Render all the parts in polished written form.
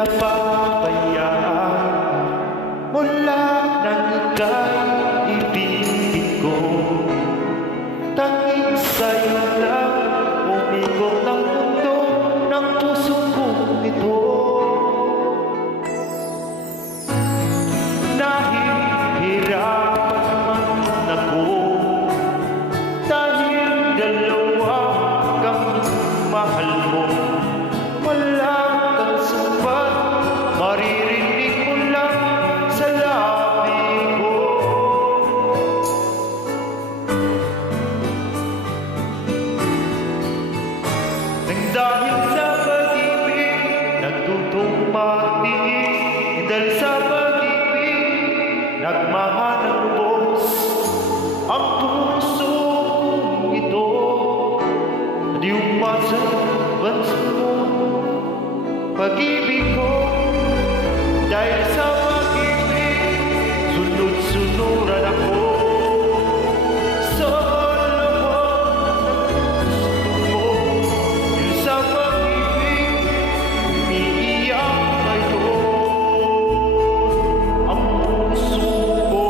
napabayaan mula nang ika'y ibigin ko. Tanging sa'yo lang umikot ng mundo ng puso kong ito. Nahihirapan man ako dahil dalawa kami mahal mo. Wala kang sapat, maririnig mo lang sa labi ko. Nang dahil sa pag-ibig, nagtutong matiis. Dahil sa pag-ibig, nagmahal ng Diyos ang puso kong ito. Di umasa bansa mo pag-ibig ko. Dahil sa pag-ibig, sunod-sunuran ako sa lahat ng gusto mo. Dahil sa pag-ibig, umiiyak ngayon ang puso ko.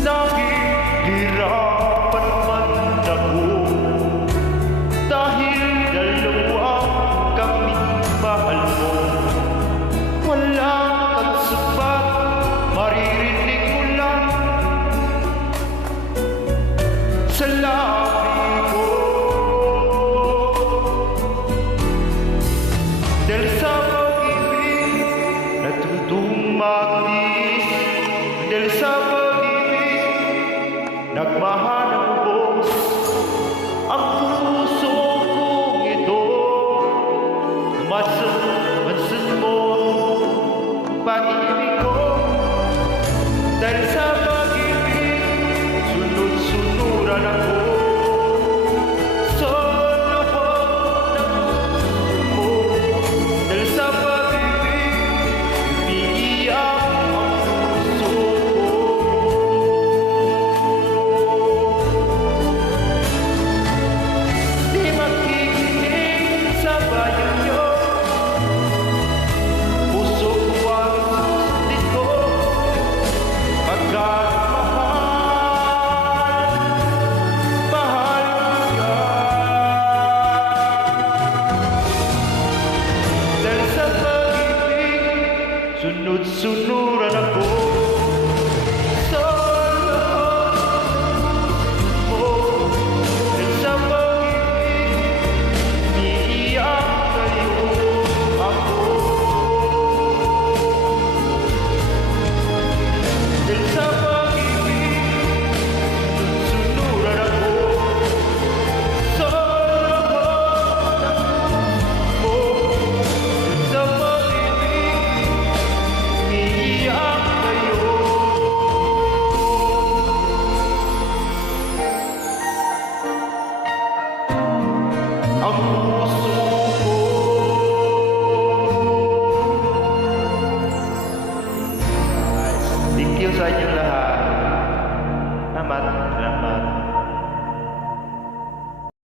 Nahihirapan man ako dahil dalawa kami mahal mo. Wala kang sapat, maririnig mo lang sa labi ko. Dahil sa pag-ibig, natutong matiis. Dahil sa pag-ibig, nagmahal ng Diyos ang puso kong ito. Masan mo pag-ibig ko. Dahil sa pag-ibig, sunod-sunuran ako sa lahat ng gusto mo. Dahil sa pag-ibig, umiiyak ang puso ko. Di makikinig sa bayo nyo, puso ko ang susundin ko. Pagkat mahal ka. Dahil sa pag-ibig, sunod-sunuran ako sa lahat mo. Dahil sa pag-ibig, umiiyak ngayon ako. Dahil sa pag-ibig, sunod-sunuran ako sa lahat mo. Dahil sa pag-ibig, umiiyak ngayon ang puso ko. Thank you sa inyong lahat. Salamat.